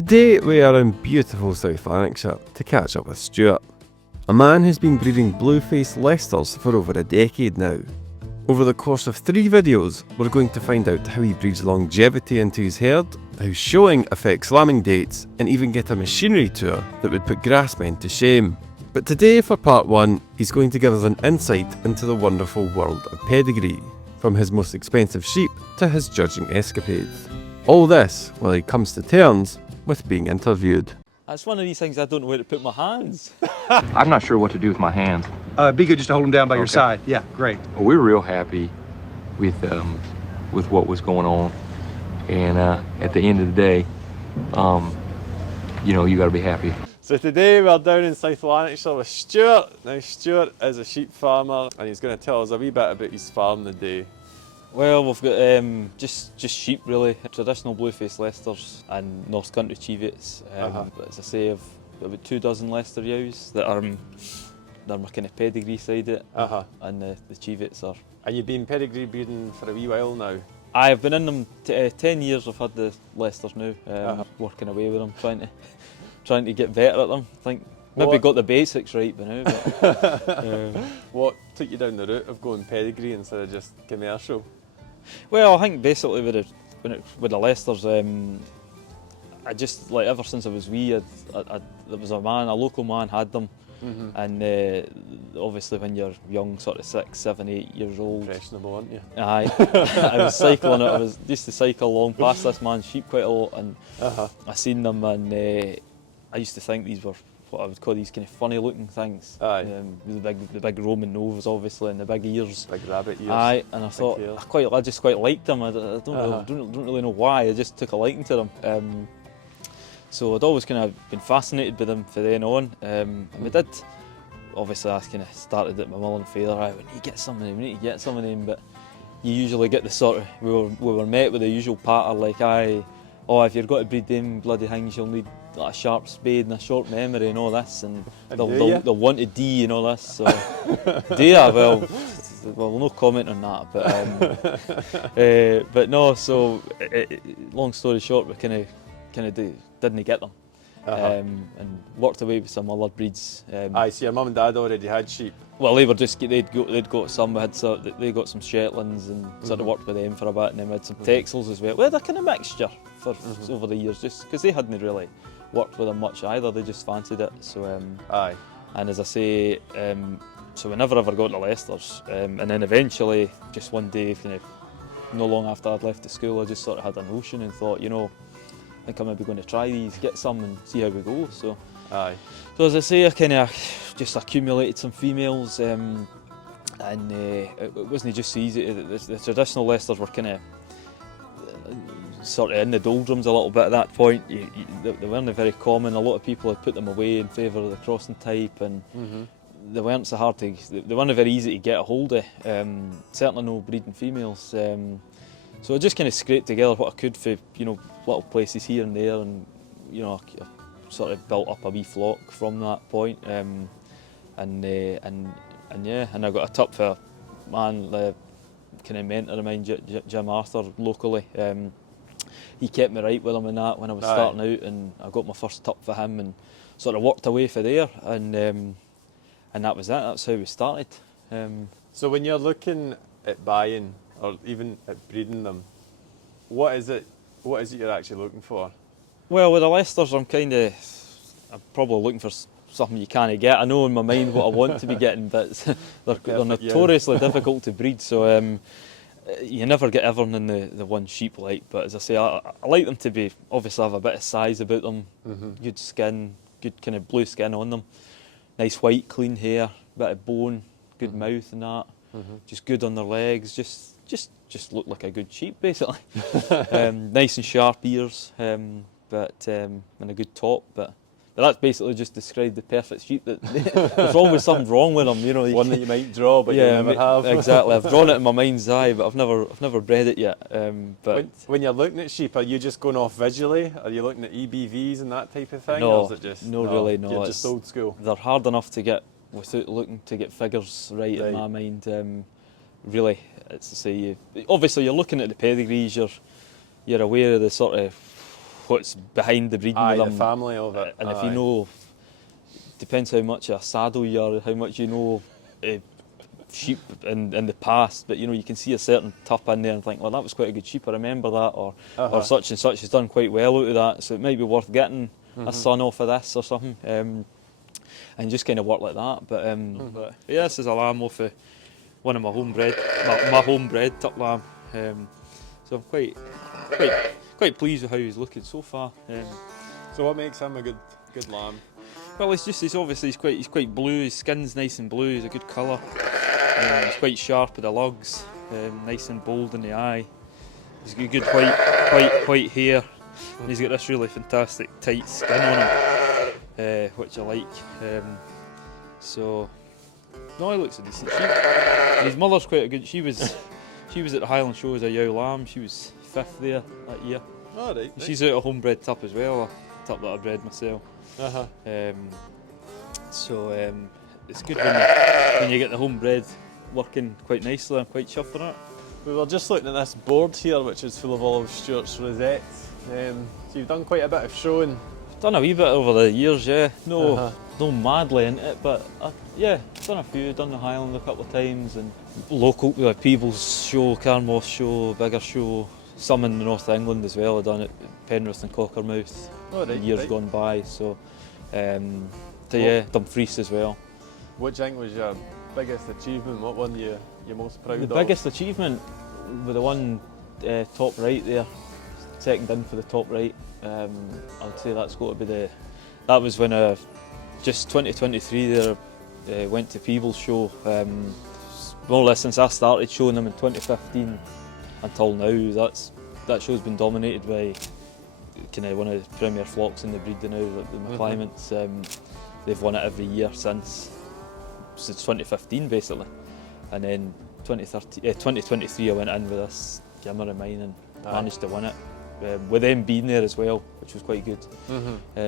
Today we are in beautiful South Lanarkshire to catch up with Stuart, a man who's been breeding blue-faced Leicesters for over a decade now. Over the course of 3 videos, we're going to find out how he breeds longevity into his herd, how showing affects lambing dates, and even get a machinery tour that would put grassmen to shame. But today, for part 1, he's going to give us an insight into the wonderful world of Pedigree, from his most expensive sheep to his judging escapades. All this while he comes to terms with being interviewed. That's one of these things I don't know where to put my hands. I'm not sure what to do with my hands. Be good just to hold them down by your side. Yeah, great. Well, we're real happy with what was going on, and at the end of the day, you know, you got to be happy. So today we're down in South Lanarkshire with Stuart. Now Stuart is a sheep farmer and he's going to tell us a wee bit about his farm today. Well, we've got just sheep really, traditional blue-faced Leicesters and North Country Cheviots. But as I say, I've got about 2 dozen Leicester ewes that are they're my kind of pedigree side it, and the Cheviots are. And you've been pedigree breeding for a wee while now? I've been in them 10 years. I've had the Leicesters now, working away with them, trying to get better at them. I think maybe got the basics right by now. But, what took you down the route of going pedigree instead of just commercial? Well, I think basically with the Leicesters, I just, like, ever since I was wee, there was a local man had them, and obviously when you're young, sort of 6, 7, 8 years old, impressionable, aren't you? Aye, I was cycling it. I used to cycle along past this man's sheep quite a lot, and I seen them, and I used to think these were what I would call these kind of funny looking things. Aye. With the big Roman nose, obviously, and the big ears. Big rabbit ears. Aye, and I thought I just quite liked them. I don't really know why. I just took a liking to them. So I'd always kind of been fascinated with them from then on. And we did. Obviously, I kind of started at my mother and father. We need to get some of them. We need to get some of them. But you usually get the sort of we were met with the usual patter like, if you're going to breed them bloody things, you'll need like a sharp spade and a short memory and all this, and they'll want a D and all this. So do you? Well, no comment on that. But no. So long story short, we kind of didn't get them, and worked away with some other breeds. Aye, so your mum and dad already had sheep. Well, they were they'd got some. They got some Shetlands and sort of worked with them for a bit, and then we had some Texels as well. We had a kind of mixture for over the years, just because they hadn't really worked with them much either. They just fancied it. So aye. And as I say, so we never ever got to Leicesters, and then eventually, just one day, kind of not long after I'd left the school, I just sort of had a notion and thought, you know, I think I'm maybe going to try these, get some and see how we go. So, aye. So as I say, I kind of just accumulated some females, and it wasn't just so easy. The traditional Leicesters were kind of sort of in the doldrums a little bit at that point. They weren't very common. A lot of people had put them away in favour of the crossing type, and they weren't so hard to. They weren't very easy to get a hold of. Certainly no breeding females. So I just kind of scraped together what I could for, you know, little places here and there, and you know, I sort of built up a wee flock from that point. And I got a tup for a man, the kind of mentor of mine, Jim Arthur, locally. He kept me right with him in that when I was starting out, and I got my first tup for him and sort of worked away for there, and that was it. That's how we started. So when you're looking at buying or even at breeding them, what is it you're actually looking for? Well, with the Leicesters, I'm probably looking for something you can't get. I know in my mind what I want to be getting, but they're notoriously difficult to breed. So you never get everything in the one sheep like. But as I say, I like them to be obviously have a bit of size about them, good skin, good kind of blue skin on them, nice white clean hair, bit of bone, good mouth and that, just good on their legs, just look like a good sheep basically. Nice and sharp ears, and a good top, but that's basically just described the perfect sheep. There's always something wrong with them, you know. One that you might draw, but you never have. Exactly. I've drawn it in my mind's eye, but I've never bred it yet. But when you're looking at sheep, are you just going off visually? Are you looking at EBVs and that type of thing? No, or is it just, really, no. You're just old school. They're hard enough to get without looking to get figures right. In my mind. Really, it's to say, obviously you're looking at the pedigrees. You're aware of the sort of what's behind the breeding Aye, of the them. family of it. And if you know, depends how much a saddle you are, how much you know sheep in the past, but you know, you can see a certain tup in there and think, well, that was quite a good sheep, I remember that, or such and such has done quite well out of that, so it might be worth getting a son off of this or something, and just kind of work like that. But yeah, this is a lamb off of one of my homebred tup lamb, so I'm quite pleased with how he's looking so far. So what makes him a good lamb? Well, he's quite blue. His skin's nice and blue. He's a good colour. He's quite sharp with the lugs. Nice and bold in the eye. He's got good white hair. And he's got this really fantastic tight skin on him, which I like. So no, he looks a decent sheep. And his mother's quite a good. She was at the Highland Show as a yow lamb. She was 5th there that year. Oh, right. She's out a homebred tup as well. A tup that I bred myself. So it's good when you get the homebred working quite nicely. I'm quite chuffed with it. We were just looking at this board here, which is full of all of Stuart's rosettes. So you've done quite a bit of showing. I've done a wee bit over the years, yeah. No madly into it, but yeah, done a few. Done the Highland a couple of times, and local Peebles show, Carnmoss show, bigger show. Some in the North of England as well. I've done it at Penrith and Cockermouth years gone by. So yeah, Dumfries as well. What do you think was your biggest achievement? What one you're most proud of? The biggest achievement with the one top right there, second in for the top right. I would say that's got to be that was when just 2023 there went to Peebles show. More or less since I started showing them in 2015 until now, that show's been dominated by kind of one of the premier flocks in the breed now, like the McCliments. They've won it every year since 2015 basically, and then 2023 I went in with this gimmer of mine and managed to win it, with them being there as well, which was quite good.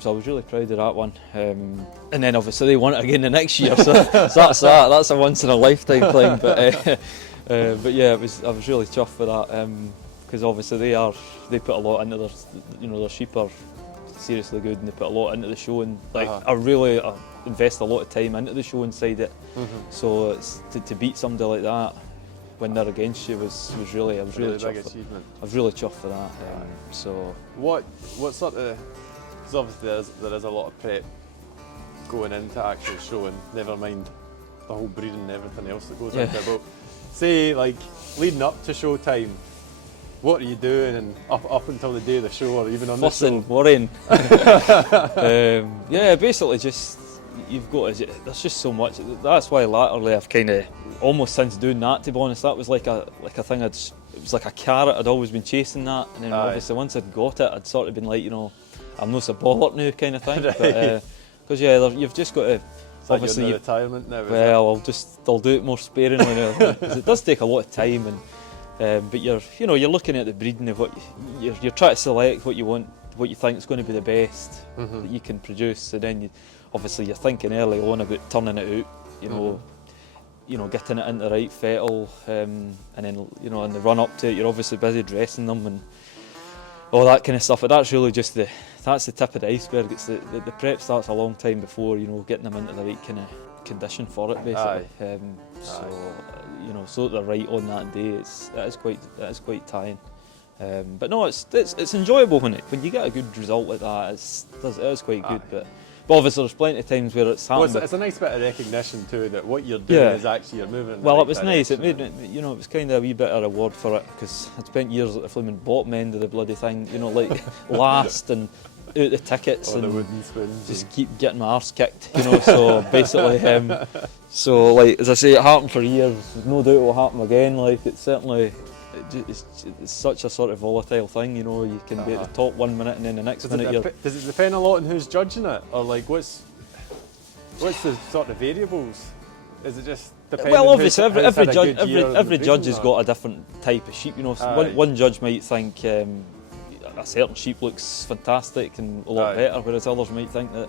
So I was really proud of that one, and then obviously they won it again the next year, so that's a once in a lifetime thing. But yeah, I was really chuffed with that, because obviously they put a lot into their sheep are seriously good, and they put a lot into the show, and I really invest a lot of time into the show inside it. So it's, to beat somebody like that when they're against you was really, I was really big chuffed. achievement. I was really chuffed for that. So what sort of, because obviously there is a lot of prep going into actual showing, never mind the whole breeding and everything else that goes into it. But say like leading up to show time, what are you doing, and up until the day of the show, or even on the show? Worrying. Yeah, basically just you've got to, there's just so much. That's why latterly I've kind of almost since doing that, to be honest, that was like a thing it was like a carrot. I'd always been chasing that, and then obviously once I'd got it, I'd sort of been like, I'm no so bothered now kind of thing. Because you've just got to. Obviously, you're in retirement now. Well, I'll do it more sparingly now, because it does take a lot of time, and but you're looking at the breeding of what you're trying to select what you want, what you think is going to be the best that you can produce, and then obviously you're thinking early on about turning it out, getting it into the right fettle, and then in the run up to it, you're obviously busy dressing them and all that kind of stuff. But that's really just that's the tip of the iceberg. It's the prep starts a long time before, getting them into the right kind of condition for it, basically. So that they're right on that day. It is quite tiring. But no, it's enjoyable when you get a good result like that. It is quite good. But obviously there's plenty of times where it's happened. Well, it's a nice bit of recognition too, that what you're doing is actually you're moving. Well, it was nice. It made it was kind of a wee bit of reward for it, because I'd spent years at the flaming bottom end of the bloody thing, like last and out the tickets and the wooden spoons, just keep getting my arse kicked, So basically, as I say, it happened for years. There's no doubt it will happen again. It's certainly. It's such a sort of volatile thing, you can be at the top 1 minute and then the next minute you're... Does it depend a lot on who's judging it, or what's the sort of variables? Is it just depending? Well, obviously every judge has got a different type of sheep. One judge might think a certain sheep looks fantastic and a lot better, whereas others might think that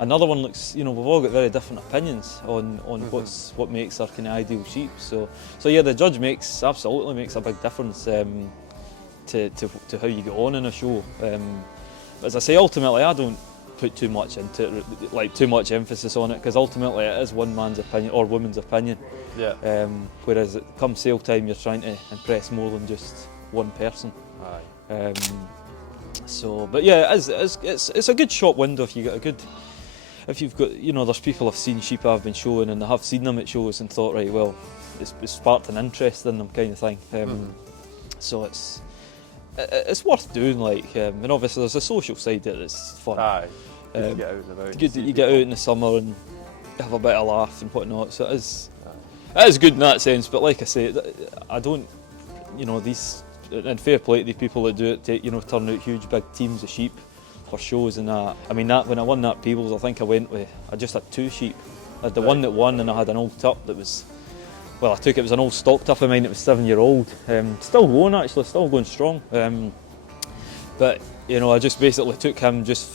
another one looks. We've all got very different opinions on what makes our kind of ideal sheep. So yeah, the judge absolutely makes a big difference to how you get on in a show. as I say, ultimately I don't put too much into it, like too much emphasis on it, because ultimately it is one man's opinion or woman's opinion. Yeah. Whereas come sale time, you're trying to impress more than just one person. Aye. So, but yeah, it's a good shop window if you get a good. If you've got, you know, there's people I've seen sheep I've been showing and they have seen them at shows and thought, right, well, it's sparked an interest in them, kind of thing. So it's worth doing, like, and obviously there's a social side that it's fun. Aye. Good to get out and about. It's good that you get out in the summer and have a bit of laugh and whatnot. So it is good in that sense. But like I say, I don't, you know, these, and fair play to the people that do it, you know, turn out huge big teams of sheep for shows and that. I mean, that when I won that Peebles, I think I just had 2 sheep. I had the one that won, and I had an old tup that was, well, it was an old stock tup of mine. It was 7-year-old, still going actually, still going strong. But you know, I just basically took him just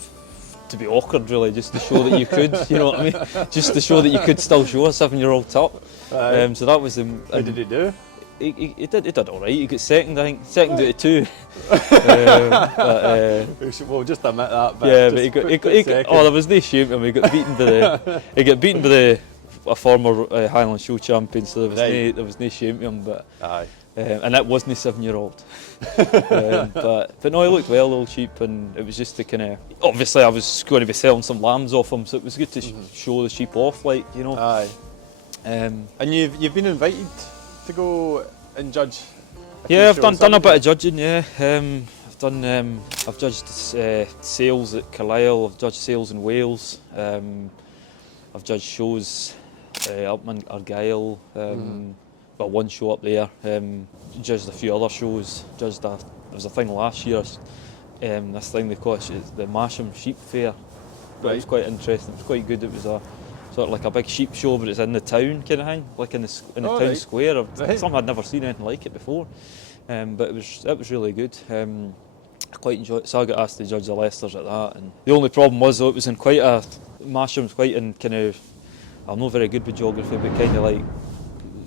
to be awkward, really, just to show that you could, you know what I mean, just to show that you could still show a 7-year-old tup. So that was him. How did he do? He did all right. He got second, I think, second out of 2. Well, just admit that. But yeah, but he got oh, there was no shame to him. He got beaten by a former Highland Show champion, so there was no shame to him. But aye. And that wasn't a 7-year-old. But no, he looked well, the old sheep, and it was just to kind of. Obviously, I was going to be selling some lambs off him, so it was good to show the sheep off, like, you know. Aye. And you've been invited to go and judge. Yeah, I've done a bit of judging. Yeah, I've judged sales at Carlisle. I've judged sales in Wales. I've judged shows up in Argyll. Well, one show up there. Judged a few other shows. There was a thing last year. This thing they call it the Masham Sheep Fair. Right. It was quite interesting. It was quite good. It was a sort of like a big sheep show, but it's in the town kind of thing, like in the town square. Something I'd never seen anything like it before. But it was really good. I quite enjoyed it. So I got asked to judge the Leicesters at that, and the only problem was though it was in Masham's quite in kind of, I'm not very good with geography, but kind of like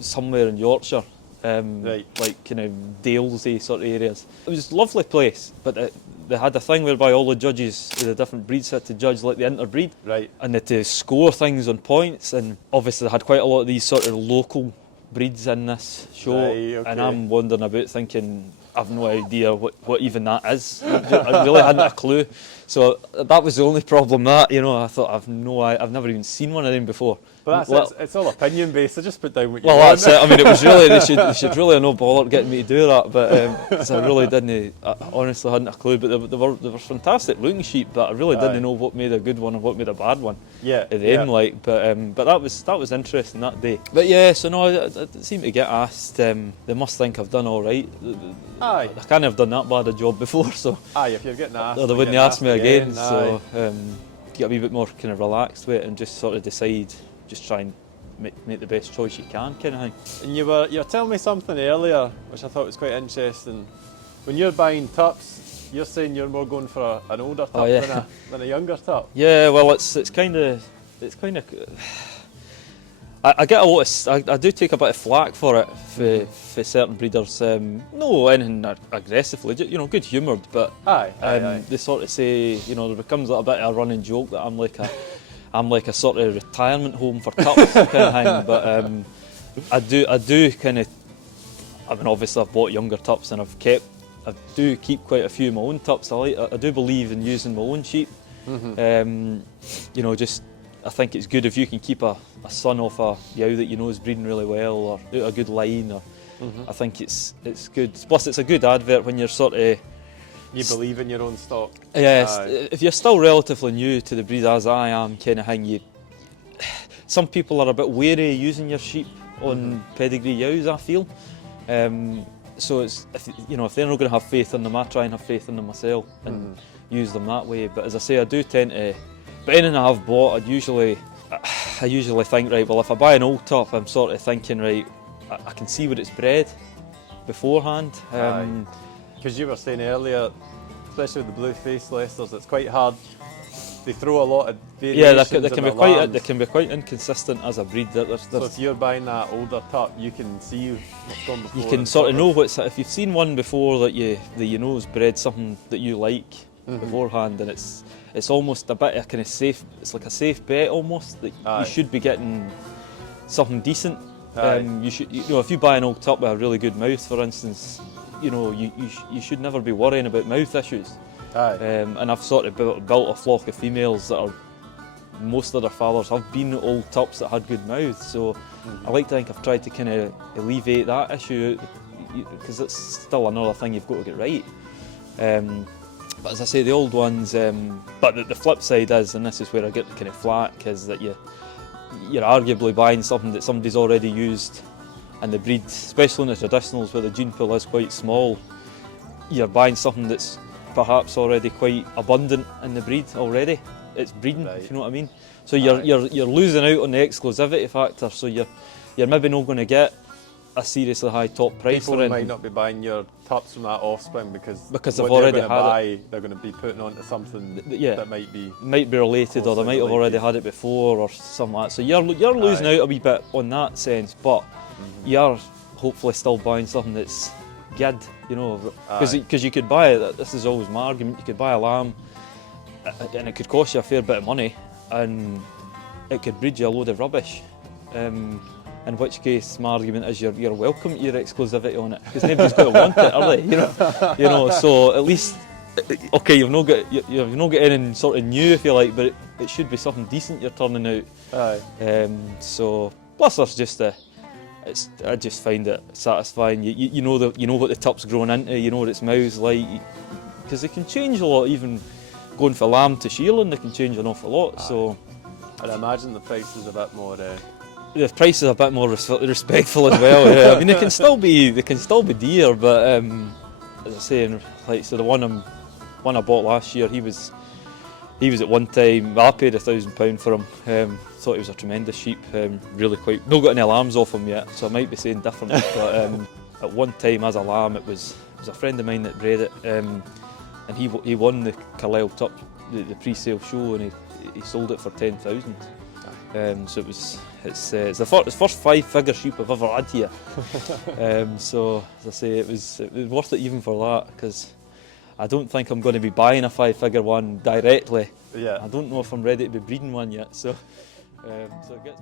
somewhere in Yorkshire. Like kind of Dalesy sort of areas. It was a lovely place, but they had a thing whereby all the judges of the different breeds had to judge like the interbreed, right? And they had to score things on points, and obviously they had quite a lot of these sort of local breeds in this show, okay. And I'm wandering about thinking I've no idea what even that is. I really hadn't a clue. So that was the only problem. That, you know, I thought I've never even seen one of them before. But it's all opinion based. So just put down what you want. Well, that's it. I mean, it was really they should really no bother getting me to do that. But 'cause I really didn't. I honestly hadn't a clue. But they were fantastic looking sheep. But I really didn't know what made a good one and what made a bad one. Yeah. Of them, like. But that was interesting that day. But yeah, so no, I seem to get asked. They must think I've done all right. Aye. I can't have done that bad a job before. So. Aye, if you're getting asked. Or they wouldn't ask me again. So get a wee bit more kind of relaxed with it and just sort of decide. Just try and make the best choice you can, kind of thing. And you were telling me something earlier, which I thought was quite interesting. When you're buying tups, you're saying you're more going for an older tup than a younger tup. Yeah, well, it's kind of. I get a lot of. I do take a bit of flack for it for certain breeders. No anything aggressively, you know, good humoured, but aye. They sort of say, you know, there becomes a little bit of a running joke that I'm like a sort of retirement home for tups kind of thing, but I do kind of. I mean, obviously I've bought younger tups and I do keep quite a few of my own tups. I do believe in using my own sheep. You know, just I think it's good if you can keep a son off a yow that you know is breeding really well, or out a good line. Or I think it's good. Plus, it's a good advert when you're sort of. You believe in your own stock. Yes, if you're still relatively new to the breed as I am, kind of thing, some people are a bit wary of using your sheep on pedigree yows, I feel. So it's if they're not going to have faith in them, I try and have faith in them myself and use them that way. But as I say, I do tend to. But anything I have bought, I usually think, right, well, if I buy an old tup, I'm sort of thinking, right, I can see what it's bred beforehand. Because you were saying earlier, especially with the blue-faced Leicesters, it's quite hard. They throw a lot of variations. Yeah, they can be quite inconsistent as a breed. So if you're buying that older tup, you can see what's gone before. You can sort of know if you've seen one before that you know is bred something that you like. beforehand, and it's almost a bit of kind of safe. It's like a safe bet almost that you should be getting something decent. You should, if you buy an old tup with a really good mouth, for instance, you should never be worrying about mouth issues. And I've sort of built a flock of females that are, most of their fathers have been old tups that had good mouths, so I like to think I've tried to kind of alleviate that issue, because it's still another thing you've got to get right. But as I say, the old ones, but the flip side is, and this is where I get the kind of flack, is that you're arguably buying something that somebody's already used, and the breed, especially in the traditionals where the gene pool is quite small, you're buying something that's perhaps already quite abundant in the breed already. It's breeding, if you know what I mean. So you're losing out on the exclusivity factor. So you're maybe not going to get a seriously high top price for it. People might not be buying your tups from that offspring because they've already had it. They're going to be putting onto something that might be related, or they might have already had it before, or something like that. So you're losing out a wee bit on that sense, but you're hopefully still buying something that's good, because you could buy it. This is always my argument. You could buy a lamb, and it could cost you a fair bit of money, and it could breed you a load of rubbish. In which case, my argument is you're welcome to your exclusivity on it, because nobody's going to want it, are they? So at least, okay, you've not got anything sort of new, if you like, but it should be something decent you're turning out. So plus, there's just I just find it satisfying. You know what the tup's growing into, you know what its mouth's like, because they can change a lot. Even going from lamb to shearling, they can change an awful lot. So I'd imagine the price is a bit more. The price is a bit more respectful as well. Yeah, I mean they can still be dear, but as I say, like so the one I bought last year, he was at one time, I paid £1,000 for him. Thought he was a tremendous sheep. Really quite. Not got any lambs off him yet, so I might be saying different. But at one time as a lamb, it was a friend of mine that bred it, and he won the Carlisle Tup, the pre-sale show, and he sold it for 10,000. So it's the first 5-figure sheep I've ever had here. So as I say, it was worth it even for that, because I don't think I'm going to be buying a 5-figure one directly. I don't know if I'm ready to be breeding one yet. So it gets.